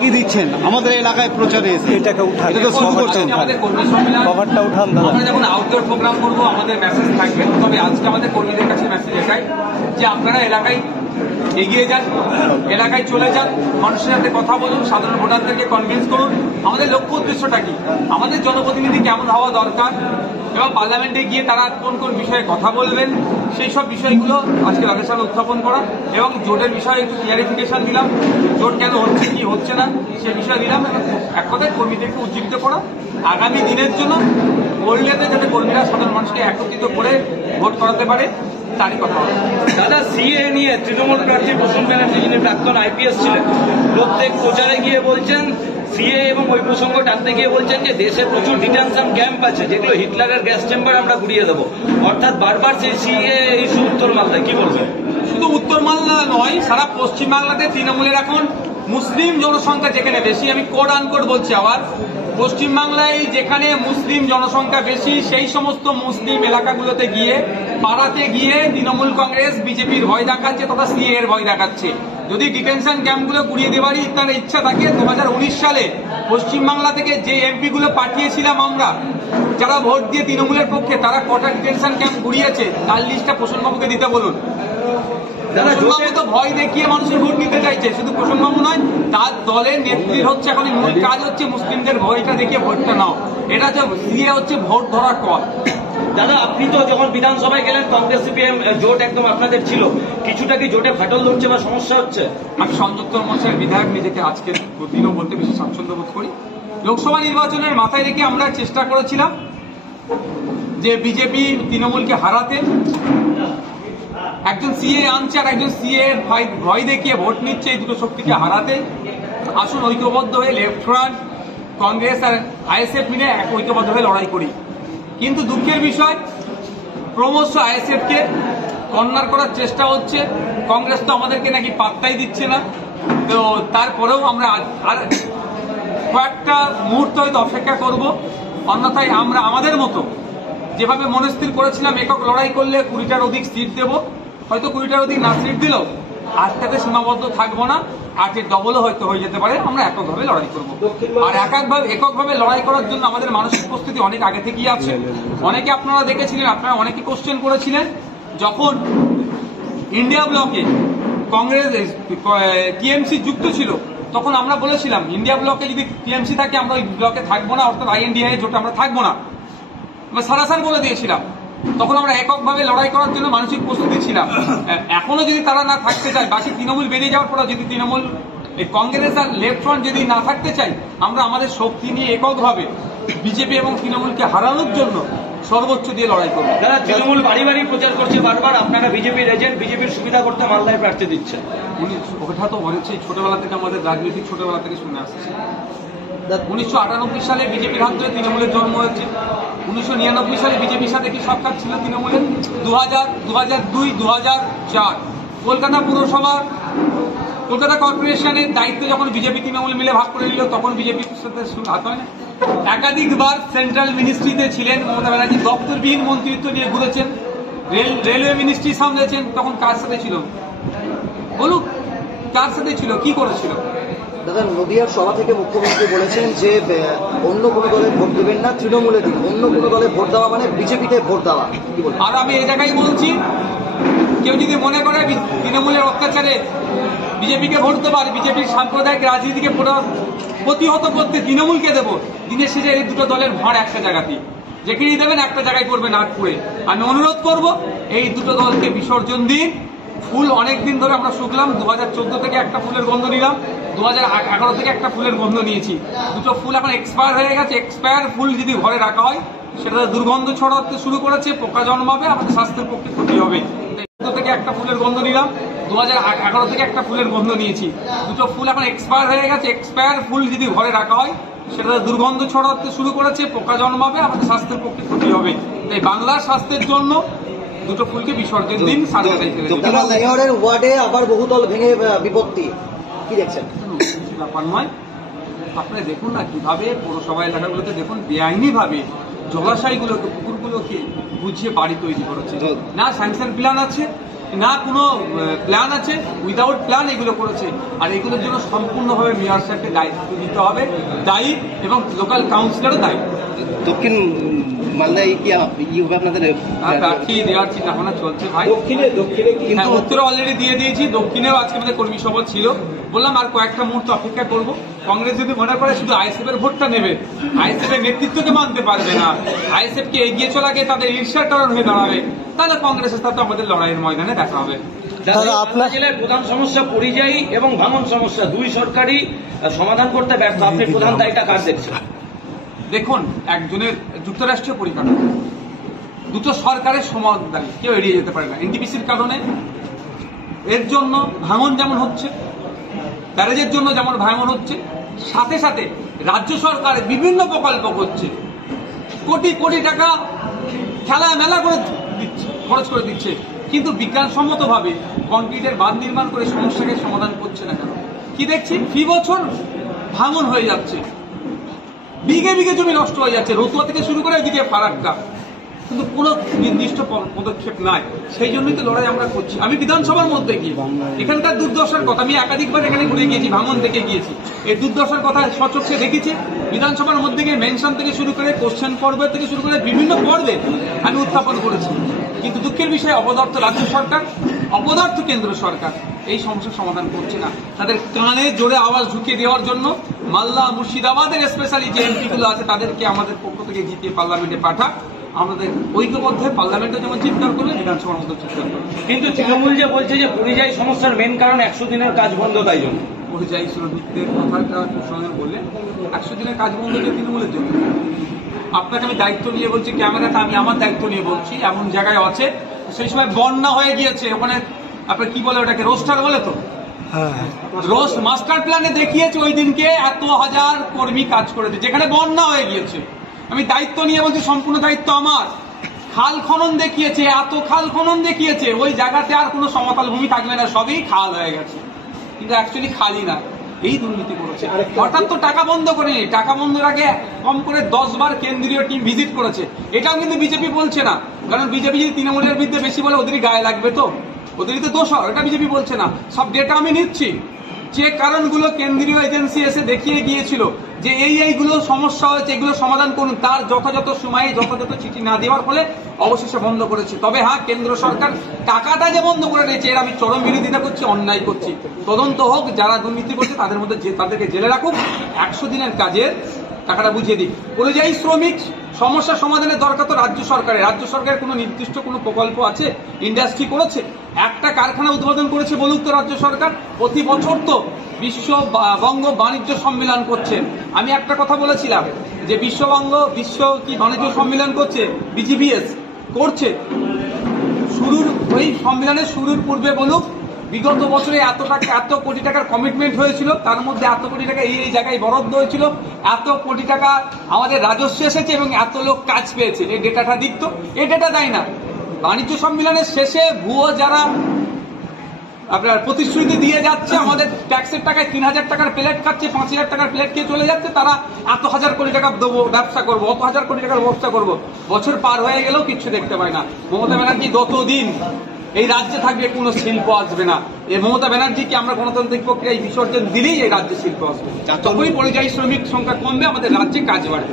কি দিচ্ছেন আমাদের এলাকায় প্রচারে এসে এটাকে উঠান, এটা শুরু করছেন, কভারটা উঠান দাদা। আমরা যখন আউটডোর প্রোগ্রাম করবো আমাদের মেসেজ থাকবে, তবে আজকে আমাদের কর্মীদের কাছে মেসেজ এটাই যে আপনারা এলাকায় এগিয়ে যান, এলাকায় চলে যান, মানুষের সাথে কথা বলুন, সাধারণ ভোটারদেরকে কনভিন্স করুন। আমাদের লক্ষ্য উদ্দেশ্যটা কি, আমাদের জনপ্রতিনিধি কেমন হওয়া দরকার এবং পার্লামেন্টে গিয়ে তারা কোন কোন বিষয়ে কথা বলবেন সেই সব বিষয়গুলো আজকে রাজ্য সরকার উত্থাপন করা এবং জোটের বিষয়ে একটু ক্লিয়ারিফিকেশন দিলাম, জোট কেন হচ্ছে কি হচ্ছে না সে বিষয়ে দিলাম এবং এক কথায় কর্মীদেরকে উজ্জীবিত করা আগামী দিনের জন্য বললেতে যাতে কর্মীরা সাধারণ মানুষকে একত্রিত করে ভোট করাতে পারে তারই কথা হবে। দাদা, সিএ নিয়ে তৃণমূল প্রার্থী প্রসূন ব্যানার্জি যিনি প্রাক্তন আইপিএস ছিলেন প্রত্যেক প্রচারে গিয়ে বলছেন সিএ এবং ওই প্রসঙ্গ টানতে গিয়ে বলছেন যে দেশে প্রচুর ডিটেনশন ক্যাম্প আছে যেগুলো হিটলারের গ্যাস চেম্বার আমরা ঘুরিয়ে দেবো, অর্থাৎ বারবার সেই সিএ ইস্যু উত্তর মালদায় কি বলবেন? শুধু উত্তর মালদা নয়, সারা পশ্চিমবাংলাতে তৃণমূলের এখন মুসলিম জনসংখ্যা যেখানে বেশি, আমি কোড আনকোড বলছি আবার, পশ্চিমবাংলায় যেখানে মুসলিম জনসংখ্যা বেশি সেই সমস্ত মুসলিম এলাকাগুলোতে গিয়ে পাড়াতে গিয়ে তৃণমূল কংগ্রেস বিজেপির ভয় দেখাচ্ছে তথা সিএ এর ভয় দেখাচ্ছে। যদি ডিটেনশন ক্যাম্পগুলো গুড়িয়ে দেওয়ারই তার ইচ্ছা থাকে, 2019 সালে পশ্চিমবাংলা থেকে যে এমপি গুলো পাঠিয়েছিলাম আমরা যারা ভোট দিয়ে তৃণমূলের পক্ষে, তারা কটা ডিটেনশন ক্যাম্প গুড়িয়েছে তার লিস্টটা প্রসন্নবাবুকে দিতে বলুন। প্রসন্নবাবু তো ভয় দেখিয়ে মানুষের ভোট নিতে চাইছে, শুধু প্রসন্নবাবু নয়, তার দলের নেত্রীর হচ্ছে এখন মূল কাজ হচ্ছে মুসলিমদের ভয়টা দেখিয়ে ভোটটা নাও। এটা হচ্ছে সিএ হচ্ছে ভোট ধরার কল। দাদা, আপনি তো যখন বিধানসভায় গেলেন কংগ্রেস সিপিএম জোট একদম আপনাদের ছিল, কিছুটা কি জোটে ফাটল ধরছে বা সমস্যা হচ্ছে? আমি সংযুক্ত মোর্চার বিধায়ক, নিজেকে আজকের দিনও বলতে বেশি স্বাচ্ছন্দ্য বোধ করি। লোকসভা নির্বাচনের মাথায় রেখে আমরা চেষ্টা করেছিলাম যে বিজেপি তৃণমূলকে হারাতে, একজন সিএ আনছে আর একজন সিএ ভয় দেখিয়ে ভোট নিচ্ছে, এই দুটো শক্তিকে হারাতে আসুন ঐক্যবদ্ধ হয়ে লেফট ফ্রন্ট, কংগ্রেস আর আইএসএফ মিলে এক ঐক্যবদ্ধ হয়ে লড়াই করি। কিন্তু দুঃখের বিষয়, ক্রমশ আইএসএফ কে কর্নার করার চেষ্টা হচ্ছে। কংগ্রেস তো আমাদেরকে নাকি পাত্তাই দিচ্ছে না, তো তারপরেও আমরা আর কয়েকটা মুহূর্ত হয়তো অপেক্ষা করব, অন্যথায় আমরা আমাদের মতো যেভাবে মনস্থির করেছিলাম একক লড়াই করলে 20টার অধিক সিট দেব, হয়তো 20টার অধিক না সিট দিলেও আজটাতে সীমাবদ্ধ থাকবো না, আজের ডবলও হয়তো হয়ে যেতে পারে, আমরা এককভাবে লড়াই করবো। আর এককভাবে লড়াই করার জন্য আমাদের মানসিক প্রস্তুতি অনেক আগে থেকেই আছে। অনেকে আপনারা দেখেছিলেন, আপনারা অনেকে কোশ্চেন করেছিলেন, যখন ইন্ডিয়া ব্লকে কংগ্রেস টিএমসি যুক্ত ছিল তখন আমরা বলেছিলাম ইন্ডিয়া ব্লকে যদি টিএমসি থাকে আমরা ওই ব্লকে থাকবো না, অর্থাৎ আইএনডিআই জোটে আমরা থাকবো না, আমরা সারাসার বলে দিয়েছিলাম। তখন আমরা এককভাবে লড়াই করার জন্য মানসিক প্রস্তুতি ছিলাম। এখনো যদি তারা না থাকতে চায়, বাকি তৃণমূল বেরিয়ে যাওয়ার পরে যদি তৃণমূল কংগ্রেস আর লেফট ফ্রন্ট যদি না থাকতে চাই, আমরা আমাদের শক্তি নিয়ে এককভাবে বিজেপি এবং তৃণমূলকে হারানোর জন্য সর্বোচ্চ দিয়ে লড়াই করবো। যারা তৃণমূল বাড়ি বাড়ি প্রচার করছে বারবার আপনারা বিজেপির এজেন্ট, বিজেপির সুবিধা করতে মালদায় প্রার্থী দিচ্ছেন, ওটা তো হচ্ছে ছোটবেলা থেকে আমাদের রাজনৈতিক ছোটবেলা থেকে শুনে আসছে। 1998 সালে বিজেপির হাত ধরে তৃণমূলের জন্ম হয়েছে। 1999 সালে বিজেপির সাথে কি সরকার ছিল তৃণমূলের? 2000, 2002, 2004 কলকাতা পুরসভা, কলকাতা কর্পোরেশনের দায়িত্ব যখন বিজেপি তৃণমূল মিলে ভাগ করে নিল তখন বিজেপির সাথে হাত হয় না। একাধিকবার সেন্ট্রাল মিনিস্ট্রিতে ছিলেন মমতা ব্যানার্জি, দপ্তরবিহীন মন্ত্রিত্ব নিয়ে ঘুরেছেন, রেলওয়ে মিনিস্ট্রি সামলেছেন, তখন কার সাথে ছিল বলুক, কার সাথে ছিল, কি করেছিল? দাদা, নদিয়ার সভা থেকে মুখ্যমন্ত্রী বলেছেন যে অন্য কোনো দলে ভোট দেবেন না, তৃণমূলে দিন, অন্য কোনো দলে ভোট দেওয়া মানে বিজেপিতে ভোট দেওয়া। আর আমি এই জায়গায় বলছি, কেউ যদি মনে করে তৃণমূলের অত্যাচারে বিজেপিকে ভোট দেবো আর বিজেপির সাম্প্রদায়িক রাজনীতিকে প্রতিহত করতে তৃণমূলকে দেবো, দিনের শেষে এই দুটো দলের ভাঁড় একটা জায়গাতেই, যেখানেই দেবেন একটা জায়গায় পড়বে নাগপুরে। আমি অনুরোধ করব এই দুটো দলকে বিসর্জন দিন। ফুল অনেকদিন ধরে আমরা শুকলাম, 2014 থেকে একটা ফুলের গন্ধ নিলাম, 2011 থেকে একটা ফুলের গন্ধ নিয়েছি, দুটো ফুল এখন এক্সপায়ার হয়ে গেছে। এক্সপায়ার ফুল যদি ঘরে রাখা হয় সেটা দুর্গন্ধ ছড়াতে শুরু করেছে, পোকা জন্মাবে, আমাদের স্বাস্থ্যের পক্ষে ক্ষতি হবে। থেকে একটা ফুলের গন্ধ নিলাম, 2011 থেকে একটা ফুলের গন্ধ নিয়েছি, দুটো ফুল এখন এক্সপায়ার হয়ে গেছে। এক্সপায়ার ফুল যদি ঘরে রাখা হয় সেটা দুর্গন্ধ ছড়াতে শুরু করেছে, পোকা জন্মাবে, আমাদের স্বাস্থ্যের পক্ষে ক্ষতি হবে। তাই বাংলার স্বাস্থ্যের জন্য দুটো ফুলকে বিসর্জন দিন। মেয়রের ওয়ার্ডে আবার বহুতল ভেঙে বিপত্তি, কি দেখছেন? ব্যাপার নয়, আপনারা দেখুন না কিভাবে পৌরসভা এলাকাগুলোতে দেখুন বেআইনি ভাবে জলাশয়গুলোকে, পুকুরগুলোকে বুঝিয়ে বাড়ি তৈরি করেছে। না স্যাংশন প্ল্যান আছে, না কোনো প্ল্যান আছে, উইদাউট প্ল্যান এগুলো করেছে। আর এগুলোর জন্য সম্পূর্ণভাবে মেয়র সাহেবকে দায়িত্ব দিতে হবে, দায়ী, এবং লোকাল কাউন্সিলরও দায়ী। দক্ষিণ মালদায় কি হবে আপনাদের প্রার্থী দেওয়ার চিন্তা ভাবনা চলছে ভাই। হ্যাঁ, উত্তরে অলরেডি দিয়ে দিয়েছি, দক্ষিণেও আজকে আমাদের কর্মী সভা ছিল, বললাম আর কয়েকটা মুহূর্ত অপেক্ষা করব। কংগ্রেস যদি মনে করে শুধু আইএসএফ এর ভোটটা নেবে, আইএসএফ এর নেতৃত্বকে মানতে পারবে না, আইএসএফ কে এগিয়ে চলা গিয়ে তাদের ঈর্ষার কারণ হয়ে দাঁড়াবে, তাহলে কংগ্রেসের সাথে আমাদের লড়াইয়ের ময়দানে দেখা হবে। আপনার জেলার প্রধান সমস্যা পরিযায়ী এবং ভাঙন সমস্যা, দুই সরকারই সমাধান করতে ব্যর্থ। আপনি প্রধান দায়িত্ব কার দেখছেন? দেখুন, একজনের যুক্তরাষ্ট্রীয় পরিকাঠামো, দুটো সরকারের সমাধান কেউ এড়িয়ে যেতে পারে না। এনটিপিসির কারণে এর জন্য ভাঙন যেমন হচ্ছে, ব্যারেজের জন্য যেমন ভাঙন হচ্ছে, সাথে সাথে রাজ্য সরকার বিভিন্ন প্রকল্প করছে, কোটি কোটি টাকা খেলা মেলা করে দিচ্ছে, খরচ করে দিচ্ছে, কিন্তু বিজ্ঞানসম্মতভাবে কংক্রিটের বাঁধ নির্মাণ করে সমস্যাকে সমাধান করছে না কেন? কি দেখছি, ফি বছর ভাঙন হয়ে যাচ্ছে, বিঘে বিঘে জমি নষ্ট হয়ে যাচ্ছে, রতুয়া থেকে শুরু করে এদিকে ফারাক্কা, কিন্তু কোনো নির্দিষ্ট পদক্ষেপ নাই। সেই জন্যই তো লড়াই আমরা করছি। আমি বিধানসভার মধ্যে গিয়ে এখানকার দুর্দশার কথা, আমি একাধিকবার এখানে ঘুরে গিয়েছি, ভাঙন থেকে গিয়েছি, এই দুর্দশার কথা সচক্ষে দেখেছি। বিধানসভার মধ্যে গিয়ে মেনশন থেকে শুরু করে কোশ্চেন পর্ব থেকে শুরু করে বিভিন্ন পর্বে আমি উত্থাপন করেছি, কিন্তু দুঃখের বিষয়ে অপদার্থ রাজ্য সরকার, অপদার্থ কেন্দ্র সরকার এই সমস্যার সমাধান করছে না। তাদের কানে জোরে আওয়াজ ঢুকিয়ে দেওয়ার জন্য মালদা, মুর্শিদাবাদের স্পেশালি যে এমপিগুলো আছে তাদেরকে আমাদের পক্ষ থেকে জিতিয়ে পার্লামেন্টে পাঠা, আমাদের ঐক্যবদ্ধ পার্লামেন্টে যেমন চিৎকার করবে, বিধানসভার মধ্যে চিৎকার করবে। কিন্তু তৃণমূল যে বলছে যে পরিযায়ী সমস্যার মেন কারণ 100 দিনের কাজ বন্ধ, তাই জন্য পরিযায়ী শ্রমিকদের কথাটা সঙ্গে বললেন, 100 দিনের কাজ বন্ধ যে তৃণমূলের জন্য। আপনাকে আমি দায়িত্ব নিয়ে বলছি, ক্যামেরাতে আমি আমার দায়িত্ব নিয়ে বলছি, এমন জায়গায় আছে সেই সময় বন্যা হয়ে গিয়েছে, ওখানে আপনার কি বলে ওটাকে, রোস্টার বলে তো, রোস্ট মাস্টার প্ল্যানে দেখিয়েছে ওই দিনকে এত হাজার কর্মী কাজ করেছে যেখানে বন্যা হয়ে গিয়েছে। আমি দায়িত্ব নিয়ে বলছি, সম্পূর্ণ দায়িত্ব আমার। খাল খনন দেখিয়েছে, এত খাল খনন দেখিয়েছে, ওই জায়গাতে আর কোনো সমতল ভূমি থাকবে না, সবই খাল হয়ে গেছে, কিন্তু অ্যাকচুয়ালি খালি না, এই দুর্নীতি করেছে। হঠাৎ তো টাকা বন্ধ করেনি, টাকা বন্ধের আগে কম করে 10 বার কেন্দ্রীয় টিম ভিজিট করেছে। এটাও কিন্তু বিজেপি বলছে না, কারণ বিজেপি যদি তৃণমূলের বিরুদ্ধে বেশি বলে ওদেরই গায়ে লাগবে, তো ওদেরই তো দোষ হয়, এটা বিজেপি বলছে না। সব ডেটা আমি নিচ্ছি, যে কারণগুলো কেন্দ্রীয় এজেন্সি এসে দেখিয়ে গিয়েছিল যে এইগুলো সমস্যা হয়েছে, এগুলো সমাধান করুন, তার যথাযথ সময়ে যথাযথ চিঠি না দেওয়ার ফলে অবশেষে বন্ধ করেছে। তবে হ্যাঁ, কেন্দ্র সরকার টাকাটা যে বন্ধ করে দিয়েছে, এর আমি চরম বিরোধিতা করছি, অন্যায় করছি। তদন্ত হোক, যারা দুর্নীতি করছে তাদের মধ্যে তাদেরকে জেলে রাখুক, 100 দিনের কাজের টাকাটা বুঝিয়ে দিক। পরিযায়ী শ্রমিক সমস্যা সমাধানের দরকার তো রাজ্য সরকারের। রাজ্য সরকারের কোনো নির্দিষ্ট কোনো প্রকল্প আছে, ইন্ডাস্ট্রি করেছে, একটা কারখানা উদ্বোধন করেছে বলুক তো রাজ্য সরকার। প্রতি বছর তো বিশ্ববঙ্গ বাণিজ্য সম্মেলন করছে। আমি একটা কথা বলেছিলাম যে বিশ্ব কি বাণিজ্য সম্মেলন করছে, বিজিবিএস করছে, শুরুর ওই সম্মেলনের শুরুর পূর্বে বলুক বিগত বছরে এত কোটি টাকার কমিটমেন্ট হয়েছিল, তার মধ্যে এত কোটি টাকা এই জায়গায় বরাদ্দ হয়েছিল, এত কোটি টাকা আমাদের রাজস্ব এসেছে এবং এত লোক কাজ পেয়েছে, এই ডেটাটা দিক তো, এই ডেটা দেয় না। বাণিজ্য সম্মেলনের শেষে ভুয়ো যারা আপনার প্রতিশ্রুতি দিয়ে যাচ্ছে, আমাদের ট্যাক্সের টাকায় 3000 টাকার প্লেট খাচ্ছে, 5000 টাকার প্লেট খেয়ে চলে যাচ্ছে, তারা এত হাজার কোটি টাকা দেবো ব্যবসা করবো, অত হাজার কোটি টাকার ব্যবসা করবো, বছর পার হয়ে গেলেও কিচ্ছু দেখতে পায় না। মমতা ব্যানার্জি যতদিন এই রাজ্যে থাকবে কোনো শিল্প আসবে না। এই মমতা ব্যানার্জিকে আমরা গণতান্ত্রিক প্রক্রিয়ায় বিসর্জন দিলেই এই রাজ্যে শিল্প আসবে, তখনই পরিযায়ী শ্রমিক সংখ্যা কমবে, আমাদের রাজ্যে কাজ বাড়বে।